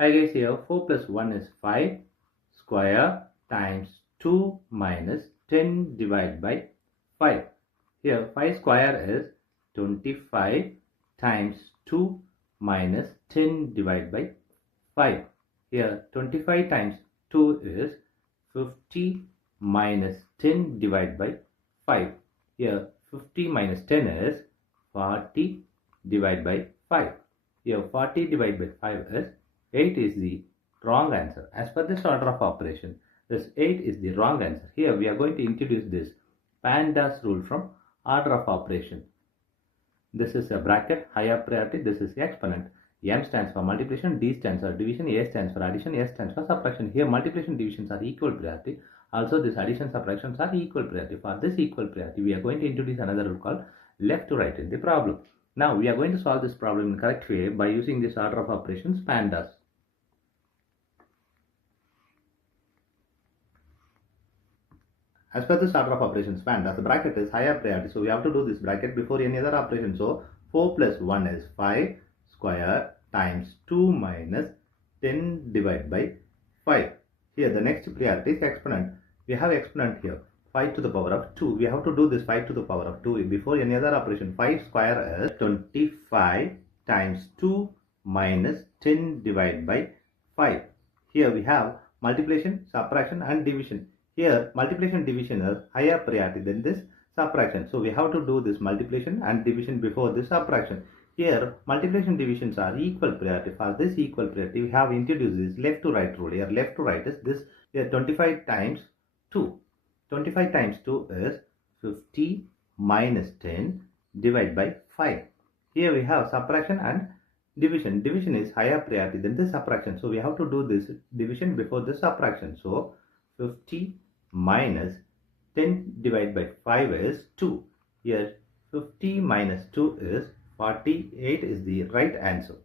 Hi guys, here 4 plus 1 is 5 square times 2 minus 10 divided by 5. Here 5 square is 25 times 2 minus 10 divided by 5. Here 25 times 2 is 50 minus 10 divided by 5. Here 50 minus 10 is 40 divided by 5. Here 40 divided by 5 is 8 is the wrong answer. As per this order of operation, this 8 is the wrong answer. Here we are going to introduce this PEMDAS rule from order of operation. This is a bracket, higher priority, this is exponent. M stands for multiplication, D stands for division, A stands for addition, S stands for subtraction. Here multiplication divisions are equal priority. Also this addition subtractions are equal priority. For this equal priority, we are going to introduce another rule called left to right in the problem. Now we are going to solve this problem in the correct way by using this order of operations PEMDAS. As per this order of operations PEMDAS, the bracket is higher priority. So we have to do this bracket before any other operation. So 4 plus 1 is 5 square times 2 minus 10 divided by 5. Here the next priority is exponent. We have exponent here 5 to the power of 2. We have to do this 5 to the power of 2 before any other operation. 5 square is 25 times 2 minus 10 divided by 5. Here we have multiplication, subtraction and division. Here multiplication division is higher priority than this subtraction. So we have to do this multiplication and division before this subtraction. Here multiplication divisions are equal priority. For this equal priority, we have introduced this left to right rule. Here left to right is this. Here 25 times 2. 25 times 2 is 50 minus 10 divided by 5. Here we have subtraction and division. Division is higher priority than this subtraction. So we have to do this division before this subtraction. So 50 minus 10 divided by 5 is 2. Here 50 minus 2 is 48 is the right answer.